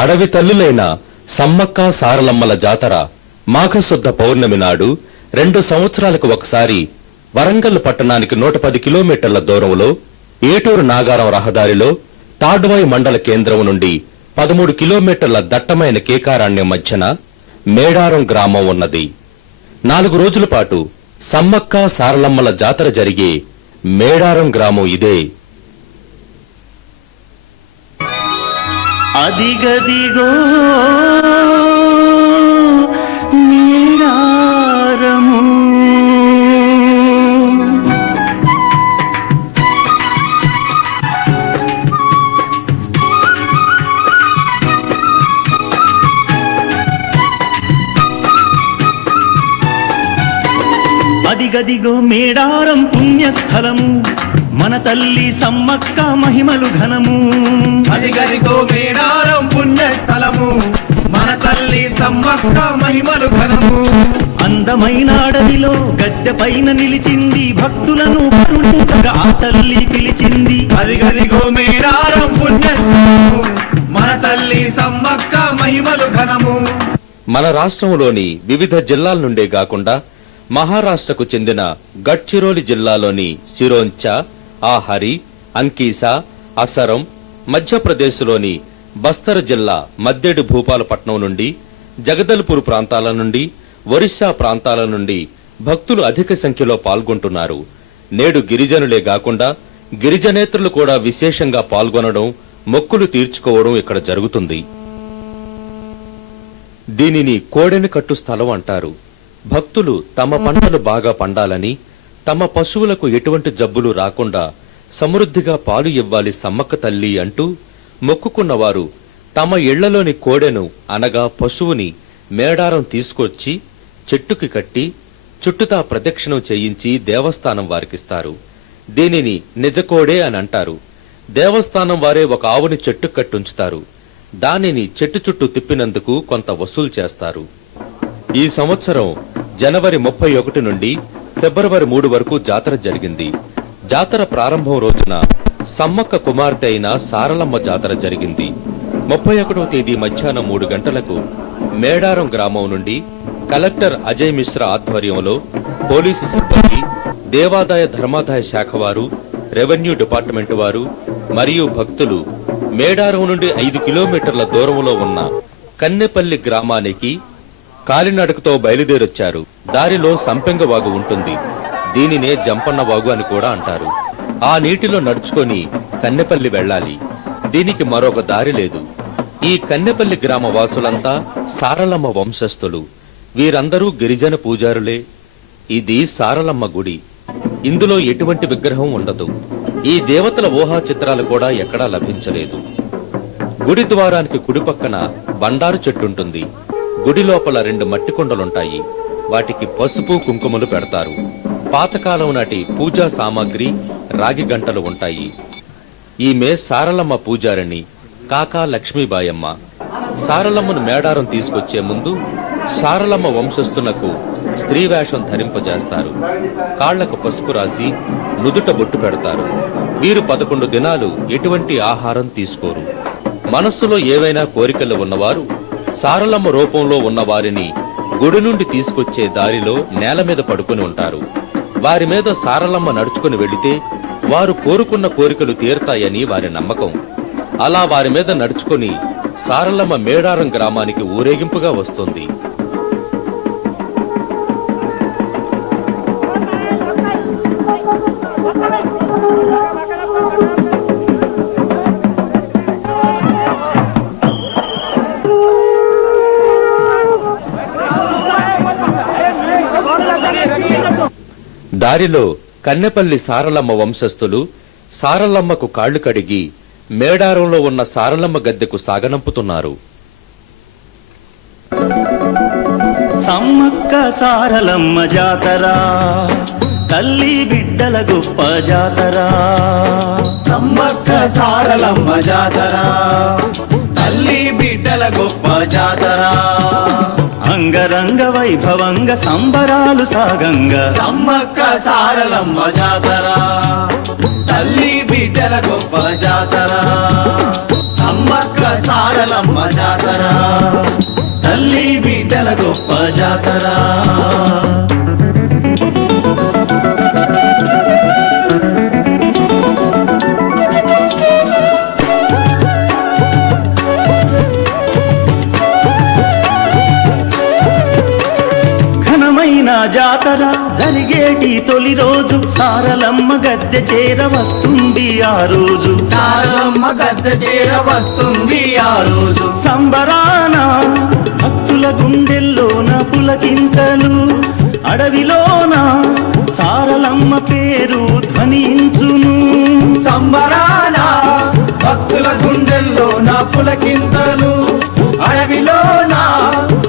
అడవి తల్లులైన సమ్మక్క సారలమ్మల జాతర మాఘశుద్ధ పౌర్ణమి నాడు 2 సంవత్సరాలకు ఒకసారి వరంగల్ పట్టణానికి 110 కిలోమీటర్ల దూరంలో ఏటూరు నాగారం రహదారిలో తాడ్వాయి మండల కేంద్రం నుండి 13 కిలోమీటర్ల దట్టమైన కేకారణ్యం మధ్యన మేడారం గ్రామం ఉన్నది. 4 రోజుల పాటు సమ్మక్క సారలమ్మల జాతర జరిగే మేడారం గ్రామం ఇదే. అదిగదిగో మేడారము అదిగదిగో మేడారం పుణ్యస్థలము మన తల్లి సమ్మక్క మహిమలు ఘనము. అదిగదిగో మేడారం పుణ్యస్థలము మన తల్లి సమ్మక్క మహిమలు ఘనము. అందమైన అడవిలో గద్దె పైన నిలిచింది, భక్తులను కరుణించగా ఆ తల్లి పిలిచింది. అదిగదిగో మేడారం పుణ్యస్థలము మన తల్లి సమ్మక్క మహిమలు ఘనము. మన రాష్ట్రంలోని వివిధ జిల్లాల నుండే కాకుండా మహారాష్ట్రకు చెందిన గడ్చిరోలి జిల్లాలోని సిరోంచా, ఆహరి, అంకీసా, అసరం, మధ్యప్రదేశ్లోని బస్తర్ జిల్లా మద్దెడు భూపాలపట్నం నుండి, జగదల్పూర్ ప్రాంతాల నుండి, ఒరిస్సా ప్రాంతాల నుండి భక్తులు అధిక సంఖ్యలో పాల్గొంటున్నారు. నేడు గిరిజనులే కాకుండా గిరిజనేతరులు కూడా విశేషంగా పాల్గొనడం, మొక్కులు తీర్చుకోవడం ఇక్కడ జరుగుతుంది. దీనిని కోడెని కట్టు స్థలం అంటారు. భక్తులు తమ పంటలు బాగా పండాలని, తమ పశువులకు ఎటువంటి జబ్బులు రాకుండా సమృద్ధిగా పాలు ఇవ్వాలి సమ్మక్క తల్లి అంటూ మొక్కుకున్నవారు తమ ఇళ్లలోని కోడెను అనగా పశువుని మేడారం తీసుకొచ్చి చెట్టుకి కట్టి చుట్టుతా ప్రదక్షిణం చేయించి దేవస్థానం వారికిస్తారు. దీనిని నిజకోడే అని అంటారు. దేవస్థానం వారే ఒక ఆవుని చెట్టు కట్టుంచుతారు. దానిని చెట్టు చుట్టూ తిప్పినందుకు కొంత వసూలు చేస్తారు. ఈ సంవత్సరం జనవరి 31 నుండి ఫిబ్రవరి 3 వరకు జాతర జరిగింది. జాతర ప్రారంభం రోజున సమ్మక్క కుమార్తె అయిన సారలమ్మ జాతర జరిగింది. 31వ తేదీ మధ్యాహ్నం 3 గంటలకు మేడారం గ్రామం నుండి కలెక్టర్ అజయ్ మిశ్రా ఆధ్వర్యంలో పోలీసు సిబ్బంది, దేవాదాయ ధర్మాదాయ శాఖ వారు, రెవెన్యూ డిపార్ట్మెంట్ వారు మరియు భక్తులు మేడారం నుండి 5 కిలోమీటర్ల దూరంలో ఉన్న కన్నెపల్లి గ్రామానికి కాలినడకతో బయలుదేరొచ్చారు. దారిలో సంపెంగ వాగు ఉంటుంది. దీనినే జంపన్న వాగు అని కూడా అంటారు. ఆ నీటిలో నడుచుకొని కన్నెపల్లి వెళ్ళాలి. దీనికి మరొక దారి లేదు. ఈ కన్నెపల్లి గ్రామ వాసులంతా సారలమ్మ వంశస్థులు. వీరందరూ గిరిజన పూజారులే. ఇది సారలమ్మ గుడి. ఇందులో ఎటువంటి విగ్రహం ఉండదు. ఈ దేవతల ఊహా చిత్రాలు కూడా ఎక్కడా లభించలేదు. గుడి ద్వారానికి కుడిపక్కన బండారు చెట్టుంటుంది. గుడి లోపల 2 మట్టి కుండలుంటాయి. వాటికి పసుపు కుంకుమలు పెడతారు. పాతకాలం నాటి పూజా సామాగ్రి, రాగి గంటలు ఉంటాయి. ఈమె సారలమ్మ పూజారిణి కాకా లక్ష్మీబాయమ్మ. సారలమ్మను మేడారం తీసుకొచ్చే ముందు సారలమ్మ వంశస్థులకు స్త్రీ వేషం ధరింపజేస్తారు. కాళ్లకు పసుపు రాసి నుదుట బొట్టు పెడతారు. వీరు 11 దినాలు ఎటువంటి ఆహారం తీసుకోరు. మనస్సులో ఏవైనా కోరికలు ఉన్నవారు సారలమ్మ రూపంలో ఉన్న వారిని గుడి నుండి తీసుకొచ్చే దారిలో నేల మీద పడుకుని ఉంటారు. వారి మీద సారలమ్మ నడుచుకుని వెళితే వారు కోరుకున్న కోరికలు తీరుతాయని వారి నమ్మకం. అలా వారి మీద నడుచుకుని సారలమ్మ మేడారం గ్రామానికి ఊరేగింపుగా వస్తుంది. దారిలో కన్నెపల్లి సారలమ్మ వంశస్థులు సారలమ్మకు కాళ్లు కడిగి మేడారంలో ఉన్న సారలమ్మ గద్దెకు సాగనంపుతున్నారు. సమ్మక్క సారలమ్మ జాతర తల్లి బిడ్డల గొప్ప జాతర. సమ్మక్క సారలమ్మ జాతర తల్లి బిడ్డల గొప్ప జాతర. అంగరంగ వైభవంగ సంబరాలు సాగంగా సమ్మక్క సారలమ్మ జాతర తల్లి బిడ్డల గొప్ప జాతర. సమ్మక్క సారలమ్మ జాతర తల్లి బిడ్డల గొప్ప జాతర ఘనమైన జాతర జరిగేటి తొలి రోజు సారలమ్మ గద్దె చేర వస్తుంది ఆ రోజు సారలమ్మ గద్దె చేర వస్తుంది ఆ రోజు సంబరాన భక్తుల గుండెల్లోన పులకింతలు అడవిలోన సారలమ్మ పేరు ధ్వనించును సంబరాన భక్తుల గుండెల్లో నా పులకింతలు అడవిలోన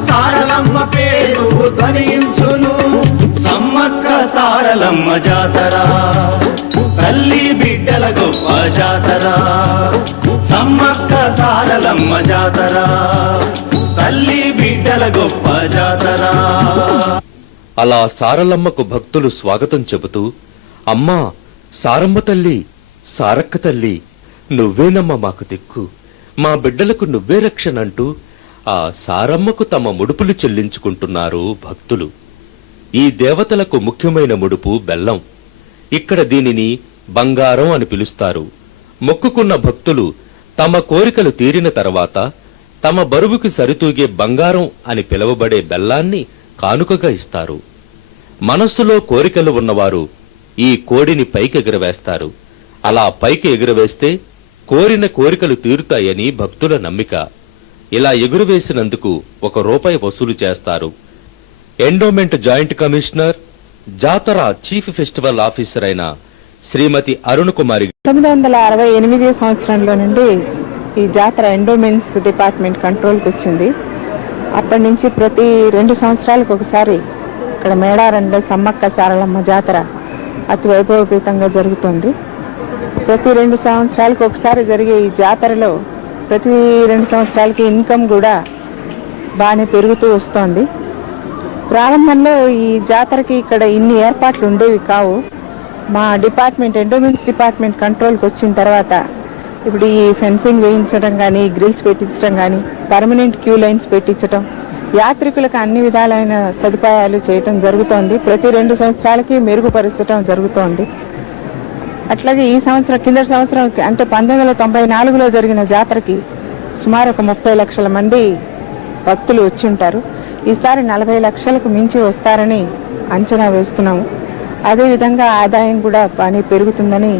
సారలమ్మ పేరు ధ్వనించును సమ్మక్క సారలమ్మ జాతర తల్లి బిడ్డల గొప్ప జాతర సమ్మక్క సారలమ్మ జాతర తల్లి బిడ్డల గొప్ప జాతర అలా సారలమ్మకు భక్తులు స్వాగతం చెబుతూ అమ్మా సారమ్మ తల్లి సారక్క తల్లి నువ్వేనమ్మా మాకు దిక్కు మా బిడ్డలకు నువ్వే రక్షణంటూ ఆ సారమ్మకు తమ ముడుపులు చెల్లించుకుంటున్నారు భక్తులు. ఈ దేవతలకు ముఖ్యమైన ముడుపు బెల్లం. ఇక్కడ దీనిని బంగారం అని పిలుస్తారు. మొక్కుకున్న భక్తులు తమ కోరికలు తీరిన తర్వాత తమ బరువుకి సరితూగే బంగారం అని పిలువబడే బెల్లాన్ని కానుకగా ఇస్తారు. మనస్సులో కోరికలు ఉన్నవారు ఈ కోడిని పైకి ఎగురవేస్తారు. అలా పైకి ఎగురవేస్తే కోరిన కోరికలు తీరుతాయని భక్తుల నమ్మిక. ఇలా ఎగురవేసినందుకు ₹1 వసూలు చేస్తారు. ఎండోమెంట్ జాయింట్ కమిషనర్, జాతర చీఫ్ ఫెస్టివల్ ఆఫీసర్ అయిన శ్రీమతి అరుణ్ కుమారి 1968 సంవత్సరంలో నుండి ఈ జాతర ఎండోమెంట్స్ డిపార్ట్మెంట్ కంట్రోల్కి వచ్చింది. అప్పటి నుంచి ప్రతి 2 సంవత్సరాలకు ఒకసారి ఇక్కడ మేడారంలో సమ్మక్క సారలమ్మ జాతర అతి వైభవపేతంగా జరుగుతుంది. ప్రతి 2 సంవత్సరాలకు ఒకసారి జరిగే ఈ జాతరలో ప్రతి 2 సంవత్సరాలకి ఇన్కమ్ కూడా బాగానే పెరుగుతూ వస్తోంది. ప్రారంభంలో ఈ జాతరకి ఇక్కడ ఇన్ని ఏర్పాట్లు ఉండేవి కావు. మా డిపార్ట్మెంట్ ఎండోమెంట్స్ డిపార్ట్మెంట్ కంట్రోల్కి వచ్చిన తర్వాత ఇప్పుడు ఈ ఫెన్సింగ్ వేయించడం కానీ, గ్రిల్స్ పెట్టించడం కానీ, పర్మనెంట్ క్యూ లైన్స్ పెట్టించడం, యాత్రికులకు అన్ని విధాలైన సదుపాయాలు చేయటం జరుగుతోంది. ప్రతి 2 సంవత్సరాలకి మెరుగుపరచడం జరుగుతోంది. అట్లాగే ఈ సంవత్సరం కిందటి సంవత్సరం అంటే 1994లో జరిగిన జాతరకి సుమారు 30 లక్షల మంది భక్తులు వచ్చి ఉంటారు. ఈసారి 40 లక్షలకు మించి వస్తారని అంచనా వేస్తున్నాము. అదేవిధంగా ఆదాయం కూడా బాగా పెరుగుతుందని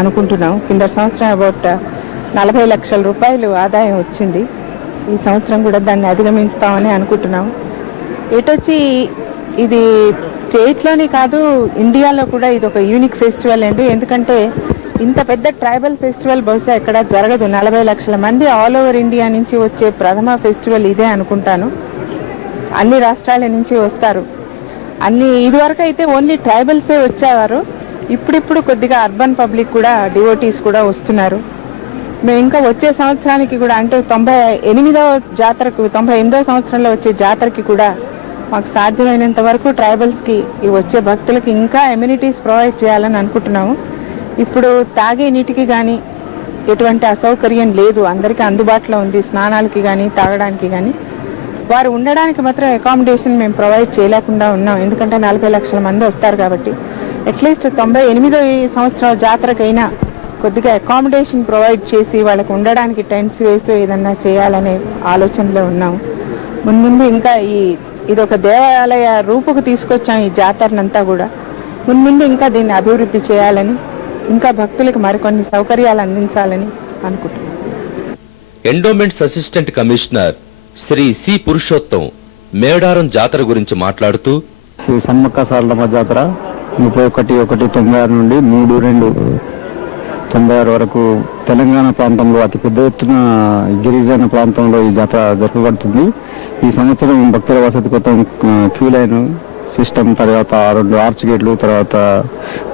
అనుకుంటున్నాం. కిందటి సంవత్సరం అబౌట్ 40 లక్షల రూపాయలు ఆదాయం వచ్చింది. ఈ సంవత్సరం కూడా దాన్ని అధిగమిస్తామని అనుకుంటున్నాం. ఇటొచ్చి ఇది స్టేట్లోనే కాదు, ఇండియాలో కూడా ఇది ఒక యూనిక్ ఫెస్టివల్ అండి. ఎందుకంటే ఇంత పెద్ద ట్రైబల్ ఫెస్టివల్ బహుశా ఎక్కడ జరగదు. 40 లక్షల మంది ఆల్ ఓవర్ ఇండియా నుంచి వచ్చే ప్రథమ ఫెస్టివల్ ఇదే అనుకుంటాను. అన్ని రాష్ట్రాల నుంచి వస్తారు. ఇదివరకు అయితే ఓన్లీ ట్రైబల్సే వచ్చేవారు. ఇప్పుడిప్పుడు కొద్దిగా అర్బన్ పబ్లిక్ కూడా, డివోటీస్ కూడా వస్తున్నారు. మేము ఇంకా వచ్చే సంవత్సరానికి కూడా అంటే 98వ జాతరకు 98వ సంవత్సరంలో వచ్చే జాతరకి కూడా మాకు సాధ్యమైనంత వరకు ట్రైబల్స్కి ఈ వచ్చే భక్తులకి ఇంకా ఎమ్యూనిటీస్ ప్రొవైడ్ చేయాలని అనుకుంటున్నాము. ఇప్పుడు తాగే నీటికి కానీ ఎటువంటి అసౌకర్యం లేదు, అందరికీ అందుబాటులో ఉంది. స్నానాలకి కానీ తాగడానికి కానీ. వారు ఉండడానికి మాత్రం అకామిడేషన్ మేము ప్రొవైడ్ చేయలేకుండా ఉన్నాం. ఎందుకంటే 40 లక్షల మంది వస్తారు కాబట్టి. అట్లీస్ట్ 98వ సంవత్సరం జాతరకైనా కొద్దిగా అకామిడేషన్ ప్రొవైడ్ చేసి వాళ్ళకి ఉండడానికి టెంట్స్ వేసి ఏదన్నా చేయాలనే ఆలోచనలో ఉన్నాము. ముందు ఇంకా ఇది ఒక దేవాలయ రూపుకు తీసుకొచ్చాం ఈ జాతరనంతా కూడా. ముందు ఇంకా దీన్ని అభివృద్ధి చేయాలని, ఇంకా భక్తులకు మరికొన్ని సౌకర్యాలు అందించాలని అనుకుంటున్నాం. Endowments assistant commissioner Shri C Purushottam Medaram Jatara గురించి మాట్లాడుతూ, శ్రీ సమ్మక్క సారలమ్మ జాతర 31/1/96 నుండి 3/2/96 వరకు తెలంగాణ ప్రాంతంలో అతిపెద్ద ఎత్తున గిరిజన ప్రాంతంలో ఈ జాతర జరపబడుతుంది. ఈ సంవత్సరం భక్తుల వసతి కోసం క్యూ లైన్ సిస్టమ్, తర్వాత 2 ఆర్చ్ గేట్లు, తర్వాత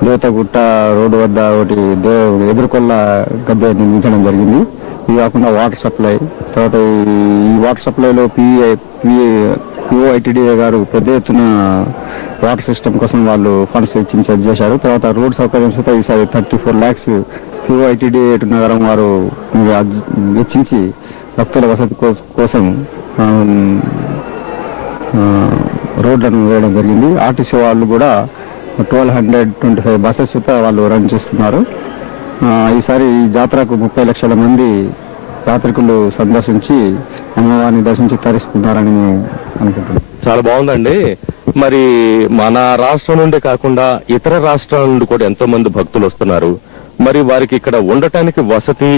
దేవతగుట్ట రోడ్డు వద్ద ఒకటి ఎదుర్కొల్ల గద్దె నిర్మించడం జరిగింది. ఇది కాకుండా వాటర్ సప్లై, తర్వాత ఈ వాటర్ సప్లైలో పిఓఐటిడిఏ గారు పెద్ద ఎత్తున వాటర్ సిస్టమ్ కోసం వాళ్ళు ఫండ్స్ ఇచ్చి చేశారు. తర్వాత రోడ్ సౌకర్యం ఈసారి 34 lakhs QITD నగరం వారు వెచ్చించి భక్తుల వసతి కోసం రోడ్లను వేయడం జరిగింది. ఆర్టీసీ వాళ్ళు కూడా 1225 బస్సెస్ వాళ్ళు రన్ చేస్తున్నారు. ఈసారి ఈ జాతరకు 30 లక్షల మంది యాత్రికులు సందర్శించి అమ్మవారిని దర్శించి తరిస్తున్నారని మేము అనుకుంటున్నాం. చాలా బాగుందండి. మరి మన రాష్ట్రం నుండి కాకుండా ఇతర రాష్ట్రాల నుండి కూడా ఎంతో మంది భక్తులు వస్తున్నారు. మరి వారికి ఇక్కడ ఉండటానికి వసతి,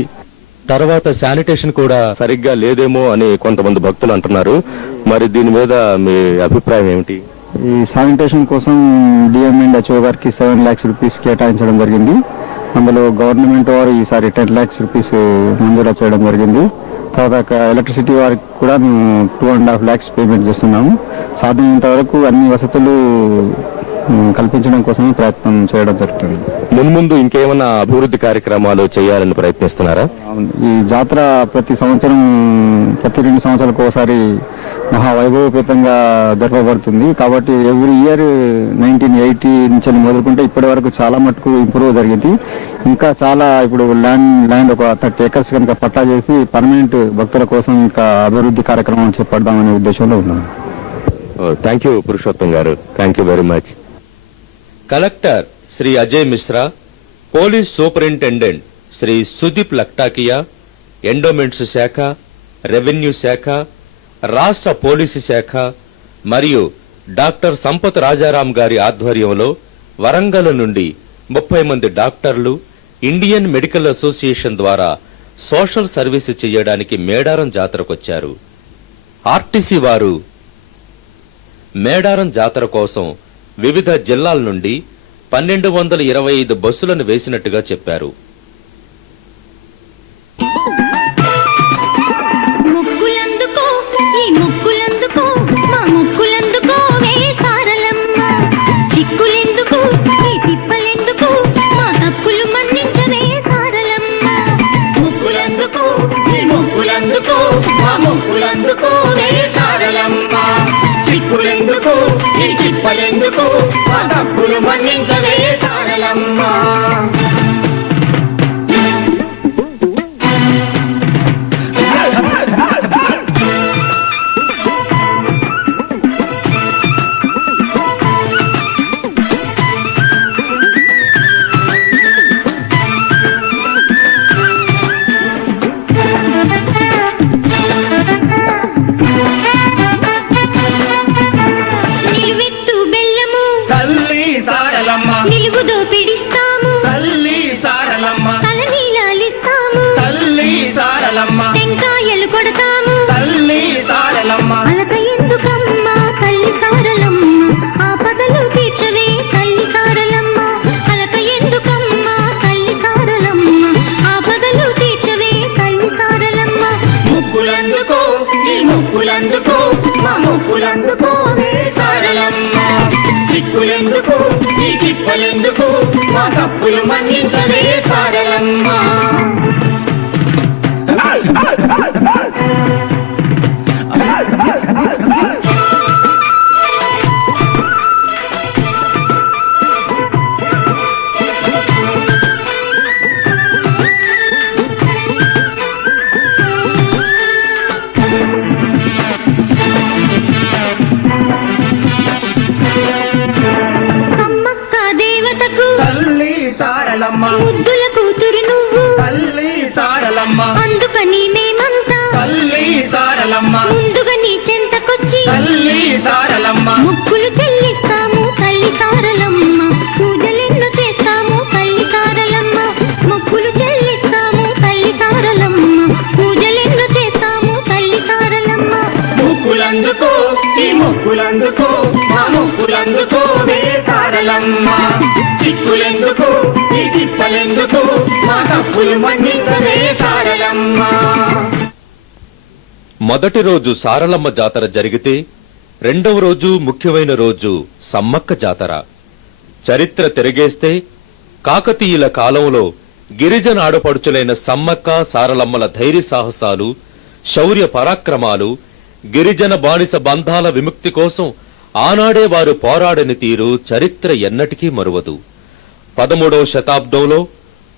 తర్వాత శానిటేషన్ కూడా సరిగ్గా లేదేమో అని కొంతమంది భక్తులు అంటున్నారు. మరి దీని మీద మీ అభిప్రాయం ఏమిటి? ఈ శానిటేషన్ కోసం DMHO గారికి 7 lakhs రూపీస్ కేటాయించడం జరిగింది. అందులో గవర్నమెంట్ వారు ఈసారి 10 lakhs రూపీస్ మంజూరు చేయడం జరిగింది. తర్వాత ఎలక్ట్రిసిటీ వారికి కూడా మేము 2.5 lakhs పేమెంట్ చేస్తున్నాము. సాధ్యమైనంత వరకు అన్ని వసతులు కల్పించడం కోసమే ప్రయత్నం చేయడం జరుగుతుంది. మున్ముందు ఇంకేమైనా అభివృద్ధి కార్యక్రమాలు చేయాలని ప్రయత్నిస్తున్నారా? ఈ జాతర ప్రతి 2 సంవత్సరాలకు ఒకసారి మహావైభవపేతంగా జరపబడుతుంది. కాబట్టి ఎవ్రీ ఇయర్ 1980 నుంచి మొదలుకుంటే ఇప్పటి వరకు చాలా మటుకు ఇంప్రూవ్ జరిగింది. ఇంకా చాలా ఇప్పుడు ల్యాండ్ ఒక 30 acres కనుక పట్టా చేసి పర్మనెంట్ భక్తుల కోసం ఇంకా అభివృద్ధి కార్యక్రమం చేపడదామనే ఉద్దేశంలో ఉన్నాం. థ్యాంక్ యూ పురుషోత్తం గారు, thank you very much. Collector Shri Ajay Mishra, police superintendent Shri Sudeep Laktakia, endowments శాఖ, రెవెన్యూ శాఖ, రాష్ట్ర పోలీసు శాఖ మరియు డాక్టర్ సంపత్ రాజారాం గారి ఆధ్వర్యంలో వరంగల్ నుండి 30 మంది డాక్టర్లు ఇండియన్ మెడికల్ అసోసియేషన్ ద్వారా సోషల్ సర్వీస్ చేయడానికి మేడారం జాతరకొచ్చారు. ఆర్టీసీ వారు మేడారం జాతర కోసం వివిధ జిల్లాల నుండి 1225 బస్సులను వేసినట్టుగా చెప్పారు. చిక్కులెందుకు ఈ చిప్పలెందుకు మా తప్పులు మన్నించవే సారలమ్మ. చిక్కులెందుకు ఈ చిప్పలెందుకు మా తప్పులు మన్నించవే సారలమ్మ. ముద్దుల కూతురు నువ్వు తల్లి సారలమ్మ, అందుకని మేమంతా తల్లి సారలమ్మ, ముందుగా నీ చెంతకొచ్చి తల్లి సారలమ్మ, ముక్కులు చెల్లిస్తాము తల్లి సారలమ్మ, పూజలెన్నో చేస్తాము తల్లి సారలమ్మ, ముక్కులు చెల్లిస్తాము తల్లి సారలమ్మ, పూజలెన్నో చేస్తాము తల్లి సారలమ్మ. ముక్కులందుకో ఈ ముక్కులందుకో మా ముక్కులందుకో వే సారలమ్మ. చిక్కులెందుకు ఈ తిప్పలెందుకు మా తప్పులు మన్నించవే సారలమ్మ. మొదటి రోజు సారలమ్మ జాతర జరిగితే రెండవ రోజు ముఖ్యమైన రోజు సమ్మక్క జాతర. చరిత్ర తిరిగేస్తే కాకతీయుల కాలంలో గిరిజన ఆడపడుచులైన సమ్మక్క సారలమ్మల ధైర్య సాహసాలు, శౌర్య పరాక్రమాలు, గిరిజన బానిస బంధాల విముక్తి కోసం ఆనాడే వారు పోరాడని తీరు చరిత్ర ఎన్నటికీ మరువదు. 13వ శతాబ్దంలో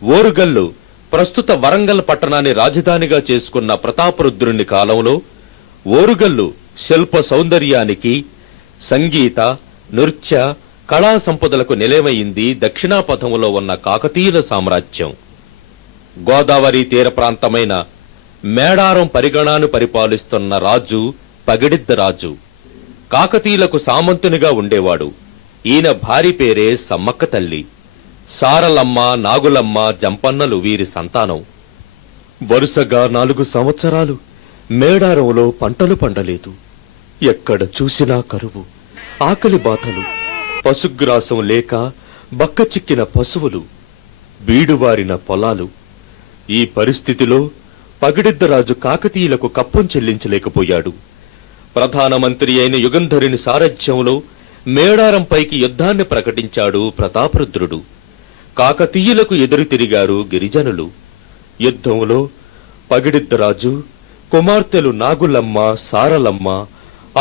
ఓరుగల్లు ప్రస్తుత వరంగల్ పట్టణాన్ని రాజధానిగా చేసుకున్న ప్రతాపరుద్రుని కాలంలో ఓరుగల్లు శిల్ప సౌందర్యానికి, సంగీత, నృత్య, కళా సంపదలకు నిలయమైంది దక్షిణాపథంలో ఉన్న కాకతీయుల సామ్రాజ్యం. గోదావరి తీర ప్రాంతమైన మేడారం పరిగణాను పరిపాలిస్తున్న రాజు పగిడిద్ద రాజు. కాకతీయులకు సామంతునిగా ఉండేవాడు. ఈయన భార్య పేరే సమ్మక్క తల్లి. సారలమ్మ, నాగులమ్మ, జంపన్నలు వీరి సంతానం. వరుసగా 4 సంవత్సరాలు మేడారంలో పంటలు పండలేదు. ఎక్కడ చూసినా కరువు, ఆకలి బాధలు, పశుగ్రాసం లేక బక్కచిక్కిన పశువులు, బీడువారిన పొలాలు. ఈ పరిస్థితిలో పగిడిద్దరాజు కాకతీయులకు కప్పం చెల్లించలేకపోయాడు. ప్రధానమంత్రి అయిన యుగంధరుని సారథ్యంలో మేడారంపైకి యుద్ధాన్ని ప్రకటించాడు ప్రతాపరుద్రుడు. కాకతీయులకు ఎదురు తిరిగారు గిరిజనులు. యుద్ధంలో పగిడిద్దరాజు కుమార్తెలు నాగులమ్మ, సారలమ్మ,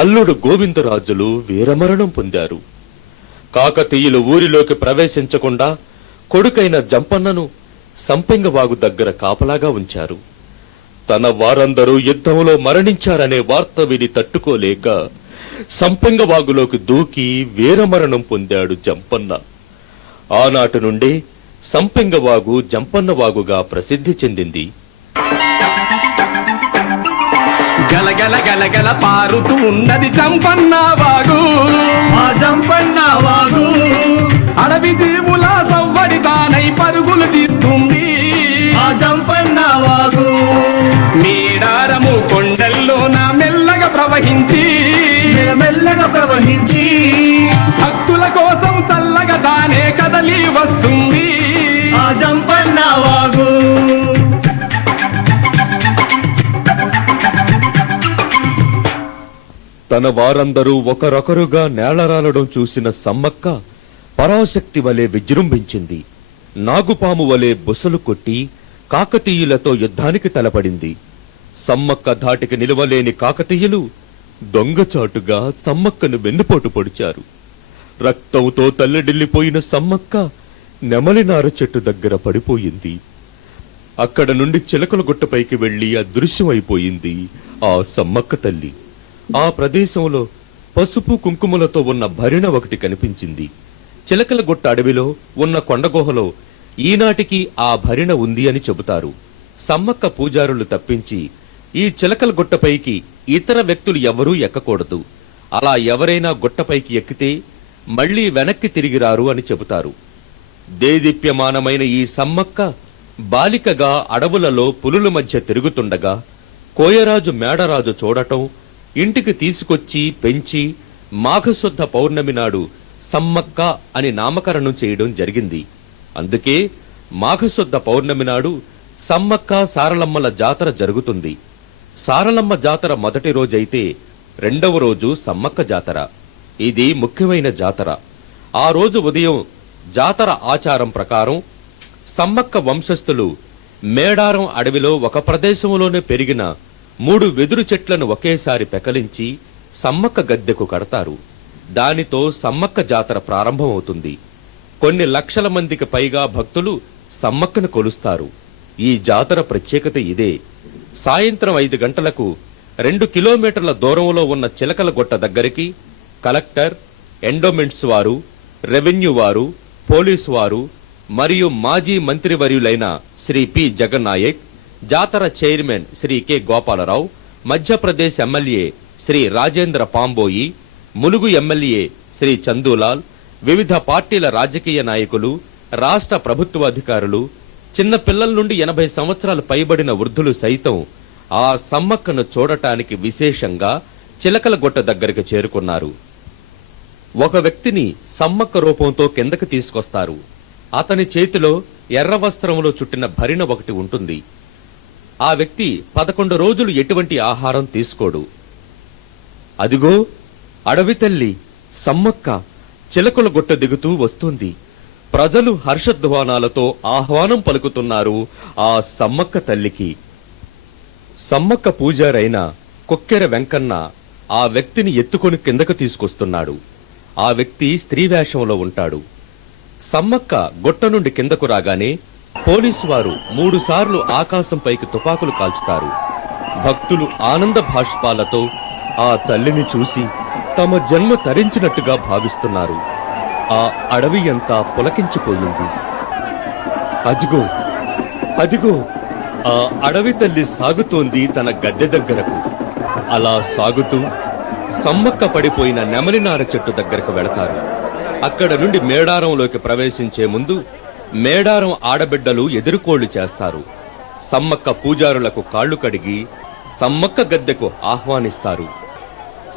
అల్లుడు గోవిందరాజులు వీరమరణం పొందారు. కాకతీయులు ఊరిలోకి ప్రవేశించకుండా కొడుకైన జంపన్నను సంపెంగవాగు దగ్గర కాపలాగా ఉంచారు. తన వారందరూ యుద్ధంలో మరణించారనే వార్త విని తట్టుకోలేక సంపెంగవాగులోకి దూకి వీరమరణం పొందాడు జంపన్న. ఆనాటి నుండే సంపెంగవాగు జంపన్నవాగుగా ప్రసిద్ధి చెందింది. గలగల గలగల పారుతూ ఉన్నది జంపన్న వాగు, మా జంపన్న వాగు అడవి జీవుల సవ్వడి తానై పరుగులు తీస్తుంది. మా జంపన్న వాగు మేడారము కొండల్లోన మెల్లగా ప్రవహించి భక్తుల కోసం చల్లగా తానే కదలి వస్తుంది. ఆ జంపన్న వాగు తన వారందరూ ఒకరొకరుగా నేలరాలడం చూసిన సమ్మక్క పరాశక్తి వలె విజృంభించింది. నాగుపాము వలె బుసలు కొట్టి కాకతీయులతో యుద్ధానికి తలపడింది. సమ్మక్క ధాటికి నిలవలేని కాకతీయులు దొంగచాటుగా సమ్మక్కను వెన్నుపోటు పొడిచారు. రక్తంతో తల్లడిల్లిపోయిన సమ్మక్క నెమలినార చెట్టు దగ్గర పడిపోయింది. అక్కడ నుండి చిలకల గుట్టపైకి వెళ్లి అదృశ్యమైపోయింది ఆ సమ్మక్క తల్లి. ఆ ప్రదేశంలో పసుపు కుంకుమలతో ఉన్న భరిణ ఒకటి కనిపించింది. చిలకల గుట్ట అడవిలో ఉన్న కొండగుహలో ఈనాటికి ఆ భరిణ ఉంది అని చెబుతారు. సమ్మక్క పూజారులు తప్పించి ఈ చిలకల గుట్టపైకి ఇతర వ్యక్తులు ఎవరూ ఎక్కకూడదు. అలా ఎవరైనా గుట్టపైకి ఎక్కితే మళ్లీ వెనక్కి తిరిగిరారు అని చెబుతారు. దేదీప్యమానమైన ఈ సమ్మక్క బాలికగా అడవులలో పులుల మధ్య తిరుగుతుండగా కోయరాజు మేడరాజు చూడటం, ఇంటికి తీసుకొచ్చి పెంచి మాఘశుద్ధ పౌర్ణమి నాడు సమ్మక్క అని నామకరణం చేయడం జరిగింది. అందుకే మాఘశుద్ధ పౌర్ణమి నాడు సమ్మక్క సారలమ్మల జాతర జరుగుతుంది. సారలమ్మ జాతర మొదటి రోజైతే రెండవ రోజు సమ్మక్క జాతర. ఇది ముఖ్యమైన జాతర. ఆ రోజు ఉదయం జాతర ఆచారం ప్రకారం సమ్మక్క వంశస్థులు మేడారం అడవిలో ఒక ప్రదేశంలోనే పెరిగిన 3 వెదురు చెట్లను ఒకేసారి పెకలించి సమ్మక్క గద్దెకు కడతారు. దానితో సమ్మక్క జాతర ప్రారంభమవుతుంది. కొన్ని లక్షల మందికి పైగా భక్తులు సమ్మక్కను కొలుస్తారు. ఈ జాతర ప్రత్యేకత ఇదే. సాయంత్రం 5 గంటలకు 2 కిలోమీటర్ల దూరంలో ఉన్న చిలకల గుట్ట దగ్గరికి కలెక్టర్, ఎండోమెంట్స్ వారు, రెవెన్యూ వారు, పోలీసు వారు మరియు మాజీ మంత్రివర్యులైన శ్రీ పి జగన్నాయక్, జాతర chairman Shri K Gopalarao, Madhya Pradesh MLA Shri Rajendra పాంబోయి, Mulugu MLA Shri Chandulal, వివిధ పార్టీల రాజకీయ నాయకులు, రాష్ట్ర ప్రభుత్వ అధికారులు, చిన్న పిల్లల నుండి 80 సంవత్సరాలు పైబడిన వృద్ధులు సైతం ఆ సమ్మక్కను చూడటానికి విశేషంగా చిలకల గుట్ట దగ్గరికి చేరుకున్నారు. ఒక వ్యక్తిని సమ్మక్క రూపంతో కిందకి తీసుకొస్తారు. అతని చేతిలో ఎర్ర వస్త్రములో చుట్టిన భరిణ ఒకటి ఉంటుంది. ఆ వ్యక్తి 11 రోజులు ఎటువంటి ఆహారం తీసుకోడు. అదిగో అడవి తల్లి సమ్మక్క చిలకల గుట్ట దిగుతూ వస్తుంది. ప్రజలు హర్షధ్వానాలతో ఆహ్వానం పలుకుతున్నారు ఆ సమ్మక్క తల్లికి. సమ్మక్క పూజారైన కొక్కెర వెంకన్న ఆ వ్యక్తిని ఎత్తుకొని కిందకు తీసుకొస్తున్నాడు. ఆ వ్యక్తి స్త్రీ వేషంలో ఉంటాడు. సమ్మక్క గుట్ట నుండి కిందకు రాగానే పోలీసు వారు 3 సార్లు ఆకాశం పైకి తుపాకులు కాల్చుతారు. భక్తులు ఆనంద భాష్పాలతో ఆ తల్లిని చూసి తమ జన్మ తరించినట్టుగా భావిస్తున్నారు. ఆ అడవి అంతా పులకించిపోయింది. అదిగో అదిగో ఆ అడవి తల్లి సాగుతోంది తన గద్దె దగ్గరకు. అలా సాగుతూ సమ్మక్క పడిపోయిన నెమలినార చెట్టు దగ్గరకు వెళతారు. అక్కడ నుండి మేడారంలోకి ప్రవేశించే ముందు మేడారం ఆడబిడ్డలు ఎదురుకోళ్లు చేస్తారు. సమ్మక్క పూజారులకు కాళ్లు కడిగి సమ్మక్క గద్దెకు ఆహ్వానిస్తారు.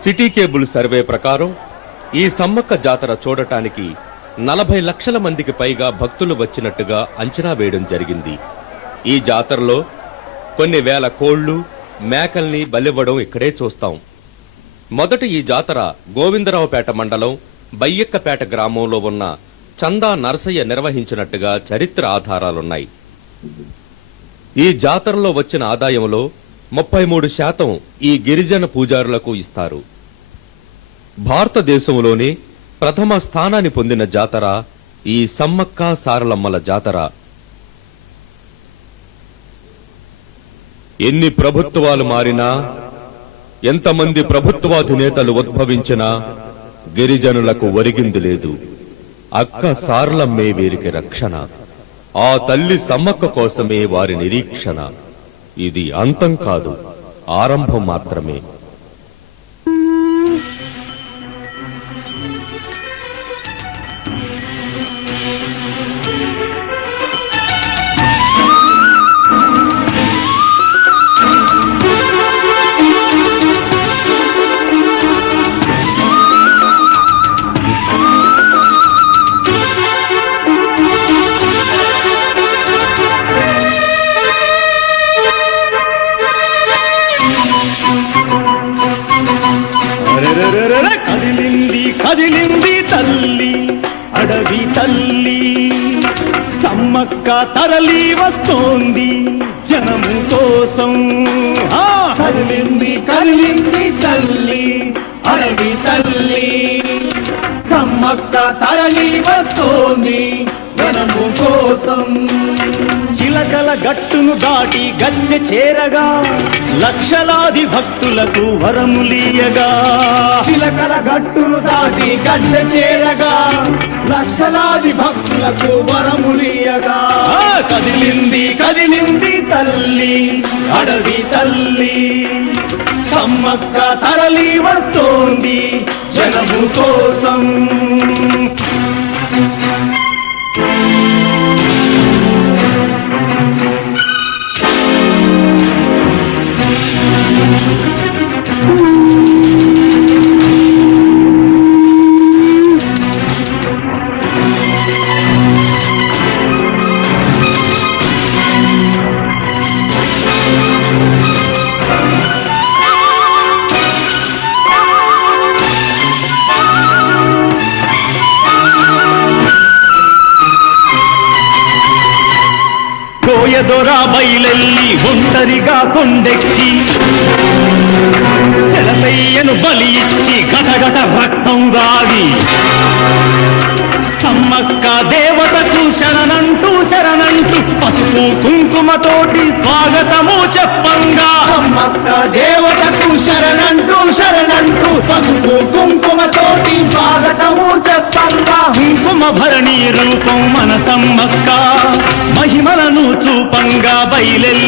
సిటీ కేబుల్ సర్వే ప్రకారం ఈ సమ్మక్క జాతర చూడటానికి 40 లక్షల మందికి పైగా భక్తులు వచ్చినట్టుగా అంచనా వేయడం జరిగింది. ఈ జాతరలో కొన్ని వేల కోళ్లు మేకల్ని బలివ్వడం ఇక్కడే చూస్తాం. మొదట ఈ జాతర గోవిందరావుపేట మండలం బయ్యక్కపేట గ్రామంలో ఉన్న చందా నరసయ్య నిర్వహించినట్టుగా చరిత్ర ఆధారాలున్నాయి. ఈ జాతరలో వచ్చిన ఆదాయంలో 33% ఈ గిరిజన పూజారులకు ఇస్తారు. భారతదేశంలోనే ప్రథమ స్థానాన్ని పొందిన జాతర ఈ సమ్మక్క సారలమ్మల జాతర. ఎన్ని ప్రభుత్వాలు మారినా, ఎంతమంది ప్రభుత్వాధినేతలు ఉద్భవించినా గిరిజనులకు ఒరిగింది లేదు. అక్క సారలమ్మే వీరికి రక్షణ. ఆ తల్లి సమ్మక్క కోసమే వారి నిరీక్షణ. ఇది అంతం కాదు, ఆరంభం మాత్రమే. కదిలింది కదిలింది తల్లి అడవి తల్లి, సమ్మక్క తరలి వస్తోంది జనము కోసం. కదిలింది కదిలింది తల్లి అడవి తల్లి, సమ్మక్క తరలి వస్తోంది జనము కోసం. చిలకల గట్టును దాటి గద్దె చేరగా లక్షలాది భక్తులకు వరములీయగా. చిలకల గట్టును దాటి గద్దె చేరగా లక్షలాది భక్తులకు వరములియగా. కదిలింది కదిలింది తల్లి అడవి తల్లి, సమ్మక్క తరలి వస్తోంది జనము కోసం. కోయదొరా బయలెల్లి ఒంటరిగా కొండెక్కి సెలతయ్యను బలి ఇచ్చి గటగట రక్తం రాగి, సమ్మక్క దేవతకు శరణంటూ శరణంటూ పసుపు కుంకుమతోటి స్వాగతము చెప్పంగా. సమ్మక్క దేవతకు శరణంటూ శరణంటూ పసుపు కుంకుమతోటి స్వాగతము చెప్పంగా. కుంకుమ భరణి రూపం మన సమ్మక్క మహిమలను చూపంగా బయలెల్లి